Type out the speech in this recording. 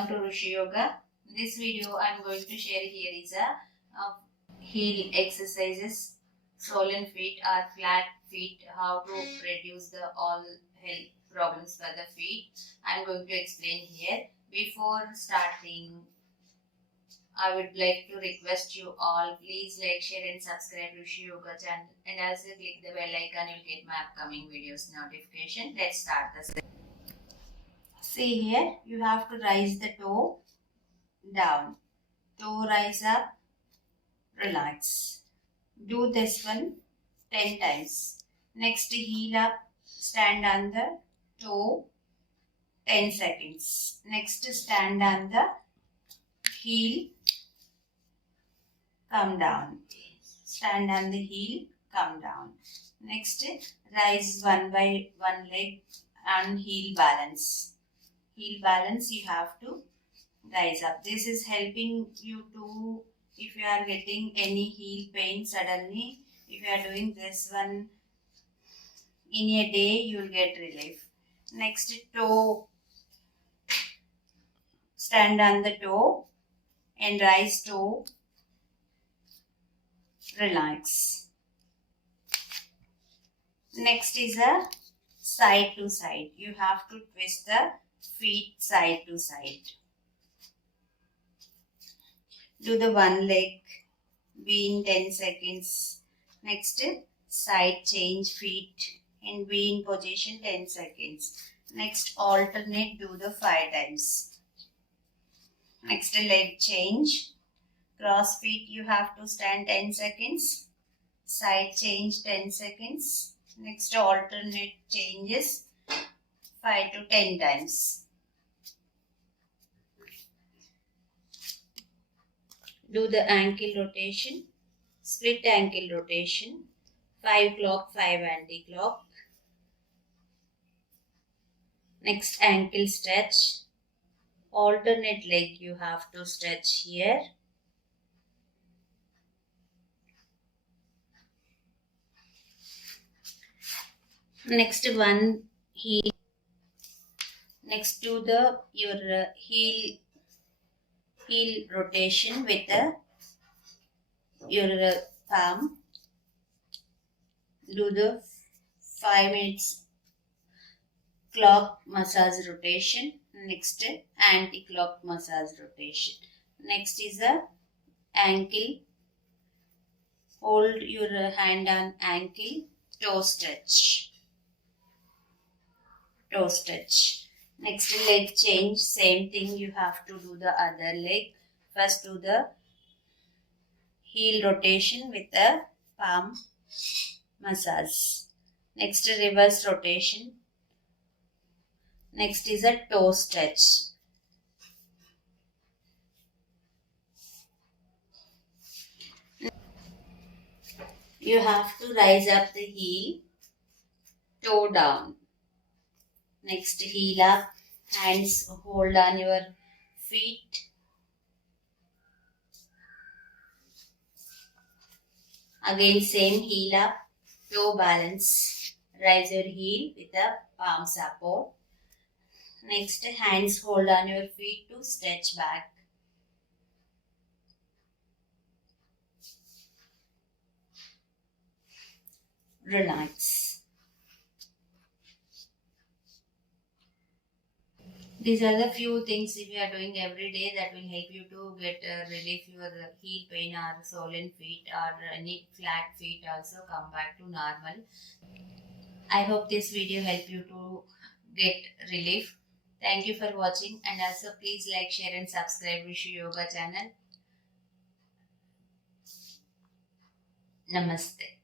Welcome to Rishi Yoga. In this video I am going to share here is a heel exercises, swollen feet or flat feet, how to reduce the all health problems for the feet. I am going to explain here. Before starting, I would like to request you all, please like, share and subscribe to Rishi Yoga channel and also click the bell icon. You will get my upcoming videos notification. Let's start the session. See here, you have to raise the toe down. Toe rise up, relax. Do this one 10 times. Next, heel up, stand on the toe 10 seconds. Next, stand on the heel, come down. Stand on the heel, come down. Next, rise one by one leg and heel balance. Heel balance you have to rise up. This is helping you to, if you are getting any heel pain suddenly, if you are doing this one in a day, you will get relief. Next, toe, stand on the toe and rise toe, relax. Next is a side to side. You have to twist the feet side to side. Do the one leg, be in 10 seconds. Next, side change feet and be in position 10 seconds. Next, alternate, do the 5 times. Next, leg change. Cross feet, you have to stand 10 seconds. Side change 10 seconds. Next, alternate changes 5 to 10 times. Do the ankle rotation, split ankle rotation, 5 clock, 5 anti-clock. Next, ankle stretch, alternate leg you have to stretch here. Next one, heel. Next, do the your heel rotation with your palm. Do the 5 minutes clock massage rotation. Next, anti-clock massage rotation. Next is a ankle. Hold your hand on ankle. Toe stretch. Toe stretch. Next, leg change. Same thing you have to do the other leg. First do the heel rotation with the palm massage. Next, reverse rotation. Next is a toe stretch. You have to rise up the heel, toe down. Next, heel up, hands hold on your feet. Again, same heel up, toe balance. Rise your heel with the palm support. Next, hands hold on your feet to stretch back. Relax. These are the few things if you are doing every day that will help you to get relief your heel pain or swollen feet or any flat feet also come back to normal. I hope this video help you to get relief. Thank you for watching and also please like, share and subscribe Rishi Yoga channel. Namaste.